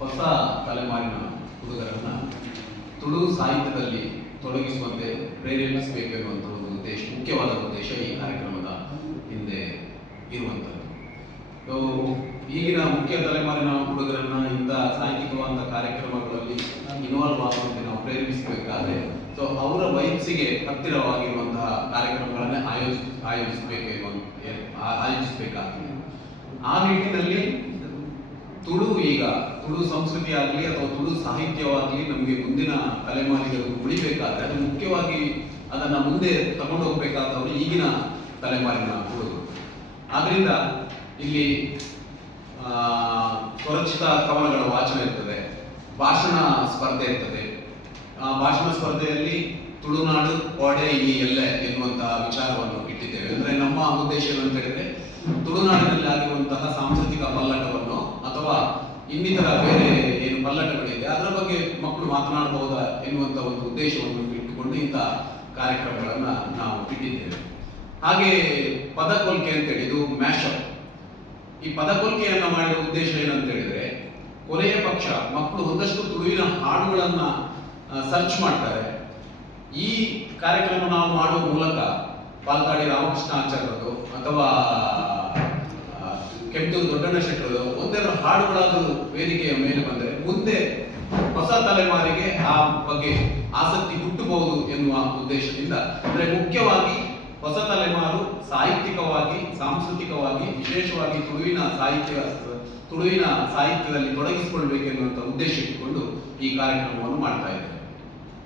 ಹೊಸ ತಲೆಮಾರಿನ ಹುಡುಗರನ್ನು ತುಳು ಸಾಹಿತ್ಯದಲ್ಲಿ ತೊಡಗಿಸುವಂತೆ ಪ್ರೇರೇಪಿಸಬೇಕೆನ್ನುವಂಥ ಒಂದು ಉದ್ದೇಶ, ಮುಖ್ಯವಾದ ಉದ್ದೇಶ ಈ ಕಾರ್ಯಕ್ರಮದ ಹಿಂದೆ ಇರುವಂಥದ್ದು. ಈಗಿನ ಮುಖ್ಯ ತಲೆಮಾರಿನ ಹುಡುಗರನ್ನ ಇಂಥ ಸಾಹಿತ್ಯಿಕವಾದ ಕಾರ್ಯಕ್ರಮಗಳಲ್ಲಿ ಇನ್ವಾಲ್ವ್ ಆಗುವಂತೆ ನಾವು ಪ್ರೇರೇಪಿಸಬೇಕಾದ್ರೆ ಅವರ ವಯಸ್ಸಿಗೆ ಹತ್ತಿರವಾಗಿರುವಂತಹ ಕಾರ್ಯಕ್ರಮಗಳನ್ನೇ ಆಯೋಜಿಸಬೇಕಾಗ್ತದೆ. ಆ ನಿಟ್ಟಿನಲ್ಲಿ ತುಳು ಸಂಸ್ಕೃತಿ ಆಗಲಿ ಅಥವಾ ತುಳು ಸಾಹಿತ್ಯವಾಗಲಿ ನಮಗೆ ಮುಂದಿನ ತಲೆಮಾರಿಗಳು ಉಳಿಬೇಕಾದ್ರೆ ಅದು ಮುಖ್ಯವಾಗಿ ಅದನ್ನು ಮುಂದೆ ತಗೊಂಡು ಹೋಗ್ಬೇಕಾದವರು ಈಗಿನ ತಲೆಮಾರಿನ ಹುಡುಗರು. ಆದ್ರಿಂದ ಇಲ್ಲಿ ಸ್ವರಚಿತ ಕವನಗಳ ವಾಚನ ಇರ್ತದೆ, ಭಾಷಣ ಸ್ಪರ್ಧೆ ಇರ್ತದೆ. ಭಾಷಣ ಸ್ಪರ್ಧೆಯಲ್ಲಿ ತುಳುನಾಡು ಕೋಡೆ ಇಲ್ಲಿ ಎಲ್ಲ ಎನ್ನುವಂತಹ ವಿಚಾರವನ್ನು ಇಟ್ಟಿದ್ದೇವೆ. ಅಂದ್ರೆ ನಮ್ಮ ಉದ್ದೇಶ ಏನಂತ ಹೇಳಿದ್ರೆ ತುಳುನಾಡಿನಲ್ಲಿ ಆಗಿರುವಂತಹ ಸಾಂಸ್ಕೃತಿಕ ಪಲ್ಲಟವನ್ನು ಅಥವಾ ಇನ್ನಿತರ ಬೇರೆ ಏನು ಪಲ್ಲಟಗಳಿದೆ ಅದರ ಬಗ್ಗೆ ಮಕ್ಕಳು ಮಾತನಾಡಬಹುದಾ ಎನ್ನುವಂತ ಒಂದು ಉದ್ದೇಶವನ್ನು ಇಟ್ಟುಕೊಂಡು ಇಂಥ ಕಾರ್ಯಕ್ರಮಗಳನ್ನ ನಾವು ಇಟ್ಟಿದ್ದೇವೆ. ಹಾಗೆ ಪದಕೋಲ್ಕೆ ಅಂತೇಳಿ ಇದು ಮ್ಯಾಶಪ್. ಈ ಪದಕೋಲ್ಕೆಯನ್ನ ಮಾಡಿದ ಉದ್ದೇಶ ಏನಂತ ಹೇಳಿದ್ರೆ ಕೊನೆಯ ಪಕ್ಷ ಮಕ್ಕಳು ಒಂದಷ್ಟು ತುಳುವಿನ ಹಾಡುಗಳನ್ನ ಸರ್ಚ್ ಮಾಡ್ತಾರೆ. ಈ ಕಾರ್ಯಕ್ರಮ ನಾವು ಮಾಡುವ ಮೂಲಕ ಪಾಲ್ತಾಡಿ ರಾಮಕೃಷ್ಣ ಆಚಾರ್ಯರದು ಅಥವಾ ಕೆಂಪೂರು ದೊಡ್ಡಣ್ಣ ಶೆಟ್ಟರದು ಒಂದೆರಡು ಹಾಡುಗಳಾದ ವೇದಿಕೆಯ ಮೇಲೆ ಬಂದರೆ ಮುಂದೆ ಹೊಸ ತಲೆಮಾರಿಗೆ ಆ ಬಗ್ಗೆ ಆಸಕ್ತಿ ಹುಟ್ಟಬಹುದು ಎನ್ನುವ ಉದ್ದೇಶದಿಂದ, ಅಂದ್ರೆ ಮುಖ್ಯವಾಗಿ ಹೊಸ ತಲೆಮಾರು ಸಾಹಿತ್ಯಿಕವಾಗಿ, ಸಾಂಸ್ಕೃತಿಕವಾಗಿ, ವಿಶೇಷವಾಗಿ ತುಳುವಿನ ಸಾಹಿತ್ಯದಲ್ಲಿ ತೊಡಗಿಸಿಕೊಳ್ಬೇಕೆನ್ನುವಂಥ ಉದ್ದೇಶ ಇಟ್ಟುಕೊಂಡು ಈ ಕಾರ್ಯಕ್ರಮವನ್ನು ಮಾಡ್ತಾ ಇದ್ದೇವೆ.